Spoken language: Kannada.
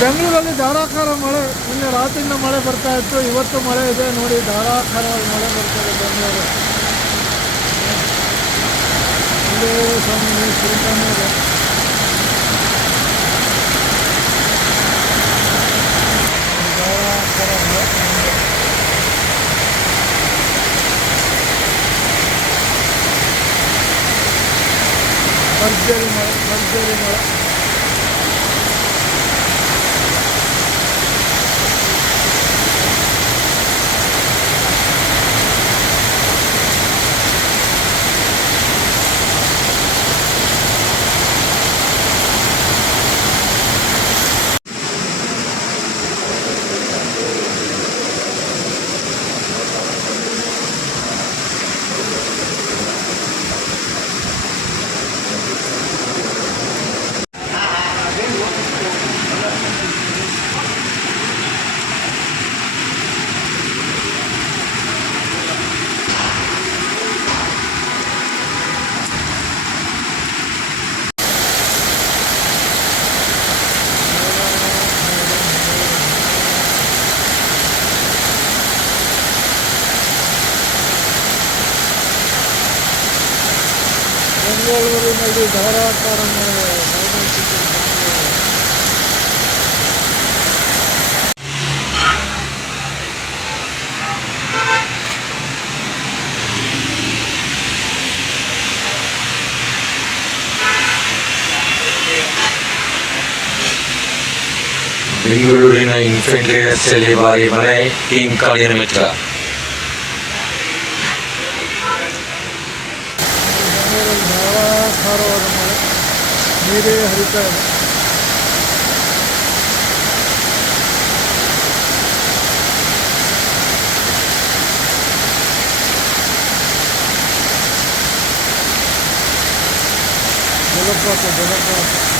ಬೆಂಗಳೂರಲ್ಲಿ ಧಾರಾಕಾರ ಮಳೆ, ನಿನ್ನೆ ರಾತ್ರಿಯಿಂದ ಮಳೆ ಬರ್ತಾ ಇತ್ತು, ಇವತ್ತು ಮಳೆ ಇದೆ ನೋಡಿ, ಧಾರಾಕಾರವಾಗಿ ಮಳೆ ಬರ್ತಾ ಇದೆ ಬೆಂಗಳೂರು. ಇಲ್ಲೇ ಸ್ವಾಮಿ ಸುರಿತಾನೆ ಇದೆ. ಧಾರಾಕಾರ ಮಳೆ, ಭರ್ಜರಿ ಮಳೆ, ಭರ್ಜರಿ ಮಳೆ. ಬೆಂಗಳೂರಿನಲ್ಲಿ ಧಾರಾಕಾರ ಮಳೆ. ಬೆಂಗಳೂರಿನ ಇನ್ಫೆಂಟ್ರಿ ರಸ್ತೆಯಲ್ಲಿ ಭಾರಿ ಮಳೆ, ಟೀಮ್ ಕಾಡಿನ ಮಿತ್ರ. ಧಾರಾಕಾರವಾದ ಮಳೆ, ನೀರೇ ಹರಿತಾ ಇದೆ. ಜಲಪಾತ